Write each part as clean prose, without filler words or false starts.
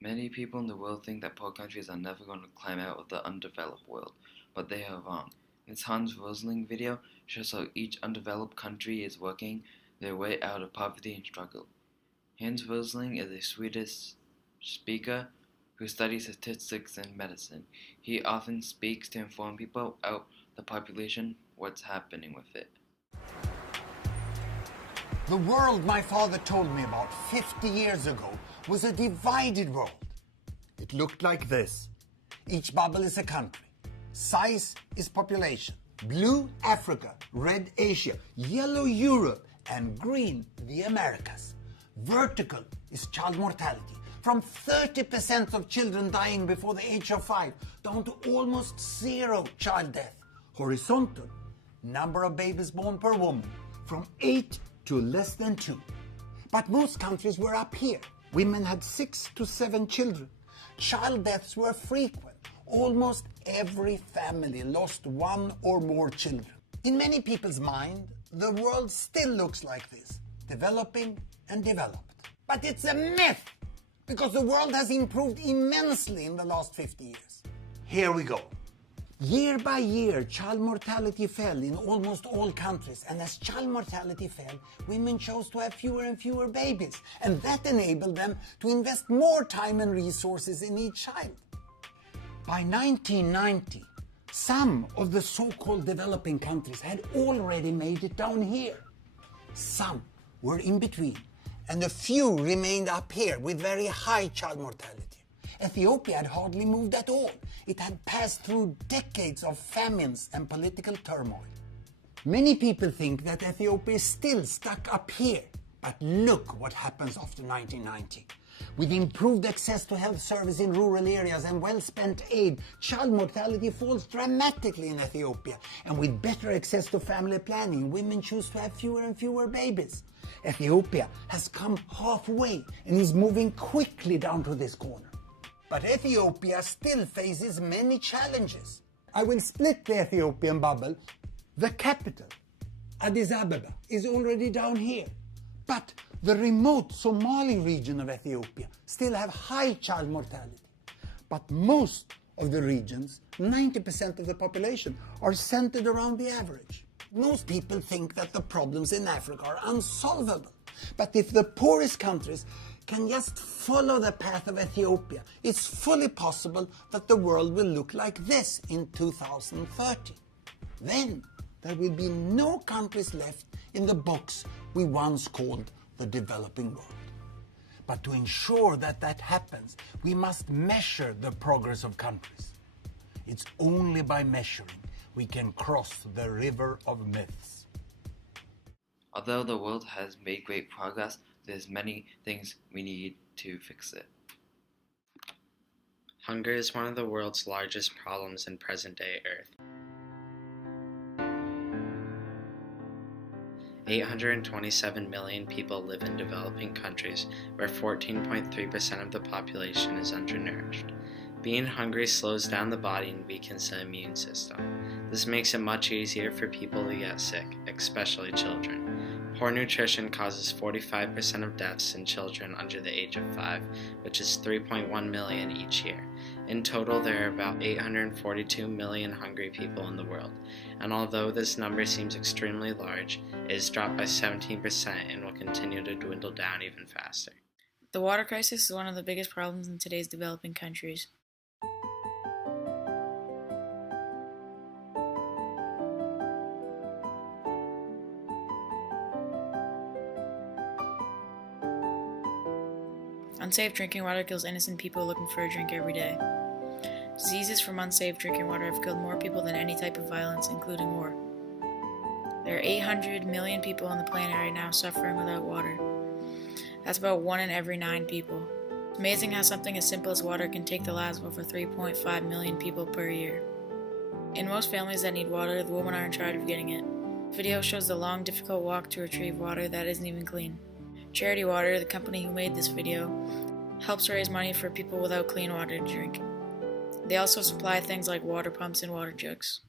Many people in the world think that poor countries are never going to climb out of the undeveloped world, but they are wrong. This Hans Rosling video shows how each undeveloped country is working their way out of poverty and struggle. Hans Rosling is a Swedish speaker who studies statistics and medicine. He often speaks to inform people about the population, what's happening with it. The world my father told me about 50 years ago was a divided world. It looked like this. Each bubble is a country. Size is population. Blue, Africa. Red, Asia. Yellow, Europe. And green, the Americas. Vertical is child mortality. From 30% of children dying before the age of 5 down to almost zero child death. Horizontal, number of babies born per woman. From 8 to less than 2. But most countries were up here. Women had 6 to 7 children. Child deaths were frequent. Almost every family lost one or more children. In many people's mind, the world still looks like this, developing and developed. But it's a myth, because the world has improved immensely in the last 50 years. Here we go. Year by year, child mortality fell in almost all countries, and as child mortality fell, women chose to have fewer and fewer babies, and that enabled them to invest more time and resources in each child. By 1990, some of the so-called developing countries had already made it down here. Some were in between, and a few remained up here with very high child mortality. Ethiopia had hardly moved at all. It had passed through decades of famines and political turmoil. Many people think that Ethiopia is still stuck up here. But look what happens after 1990. With improved access to health service in rural areas and well-spent aid, child mortality falls dramatically in Ethiopia. And with better access to family planning, women choose to have fewer and fewer babies. Ethiopia has come halfway and is moving quickly down to this corner. But Ethiopia still faces many challenges. I will split the Ethiopian bubble. The capital, Addis Ababa, is already down here. But the remote Somali region of Ethiopia still have high child mortality. But most of the regions, 90% of the population, are centered around the average. Most people think that the problems in Africa are unsolvable. But if the poorest countries can just follow the path of Ethiopia, it's fully possible that the world will look like this in 2030. Then there will be no countries left in the box we once called the developing world. But to ensure that that happens, we must measure the progress of countries. It's only by measuring we can cross the river of myths. Although the world has made great progress, there's many things we need to fix it. Hunger is one of the world's largest problems in present-day Earth. 827 million people live in developing countries, where 14.3% of the population is undernourished. Being hungry slows down the body and weakens the immune system. This makes it much easier for people to get sick, especially children. Poor nutrition causes 45% of deaths in children under the age of 5, which is 3.1 million each year. In total, there are about 842 million hungry people in the world, and although this number seems extremely large, it has dropped by 17% and will continue to dwindle down even faster. The water crisis is one of the biggest problems in today's developing countries. Unsafe drinking water kills innocent people looking for a drink every day. Diseases from unsafe drinking water have killed more people than any type of violence, including war. There are 800 million people on the planet right now suffering without water. That's about 1 in every 9 people. It's amazing how something as simple as water can take the lives of over 3.5 million people per year. In most families that need water, the women are in charge of getting it. The video shows the long, difficult walk to retrieve water that isn't even clean. Charity Water, the company who made this video, helps raise money for people without clean water to drink. They also supply things like water pumps and water jugs.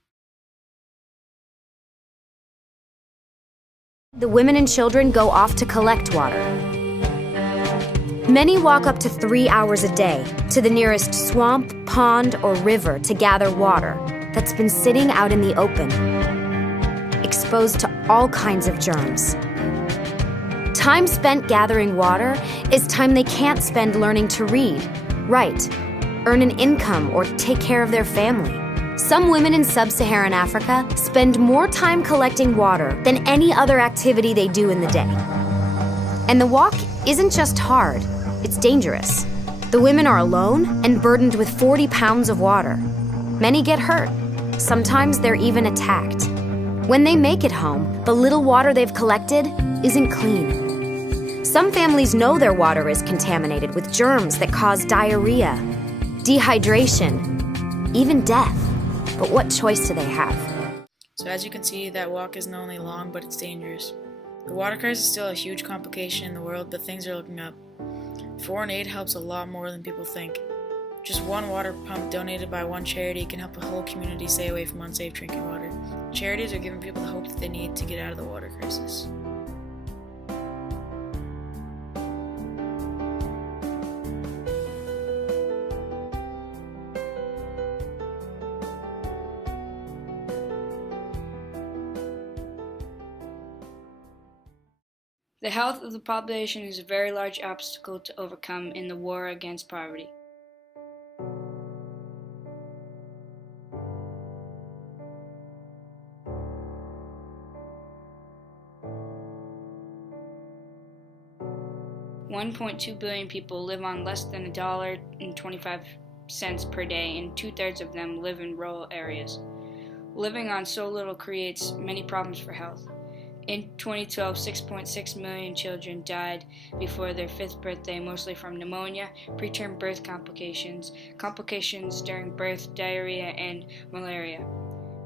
The women and children go off to collect water. Many walk up to 3 hours a day to the nearest swamp, pond, or river to gather water that's been sitting out in the open, exposed to all kinds of germs. Time spent gathering water is time they can't spend learning to read, write, earn an income, or take care of their family. Some women in sub-Saharan Africa spend more time collecting water than any other activity they do in the day. And the walk isn't just hard, it's dangerous. The women are alone and burdened with 40 pounds of water. Many get hurt. Sometimes they're even attacked. When they make it home, the little water they've collected isn't clean. Some families know their water is contaminated with germs that cause diarrhea, dehydration, even death. But what choice do they have? So as you can see, that walk isn't only long, but it's dangerous. The water crisis is still a huge complication in the world, but things are looking up. Foreign aid helps a lot more than people think. Just one water pump donated by one charity can help a whole community stay away from unsafe drinking water. Charities are giving people the hope that they need to get out of the water crisis. The health of the population is a very large obstacle to overcome in the war against poverty. $1.2 billion people live on less than $1.25 per day, and 2/3 of them live in rural areas. Living on so little creates many problems for health. In 2012, 6.6 million children died before their 5th birthday, mostly from pneumonia, preterm birth complications, complications during birth, diarrhea, and malaria.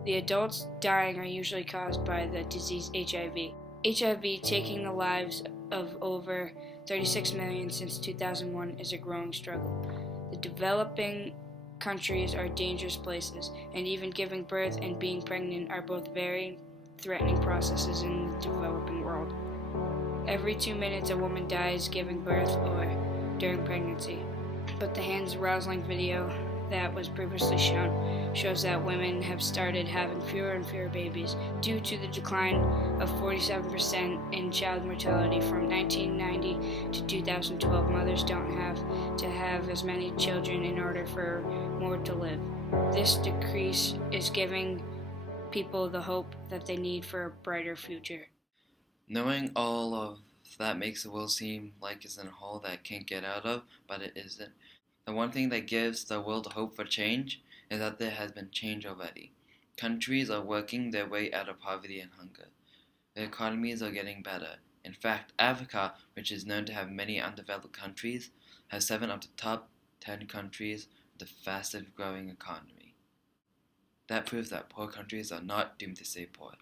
The adults dying are usually caused by the disease HIV. HIV, taking the lives of over 36 million since 2001, is a growing struggle. The developing countries are dangerous places, and even giving birth and being pregnant are both very threatening processes in the developing world. Every 2 minutes a woman dies giving birth or during pregnancy. But the hands-arousing video that was previously shown shows that women have started having fewer and fewer babies due to the decline of 47% in child mortality from 1990 to 2012. Mothers don't have to have as many children in order for more to live. This decrease is giving people the hope that they need for a brighter future. Knowing all of that makes the world seem like it's in a hole that it can't get out of, but it isn't. The one thing that gives the world hope for change is that there has been change already. Countries are working their way out of poverty and hunger. Their economies are getting better. In fact, Africa, which is known to have many undeveloped countries, has 7 of the top 10 countries with the fastest growing economy. That proves that poor countries are not doomed to stay poor.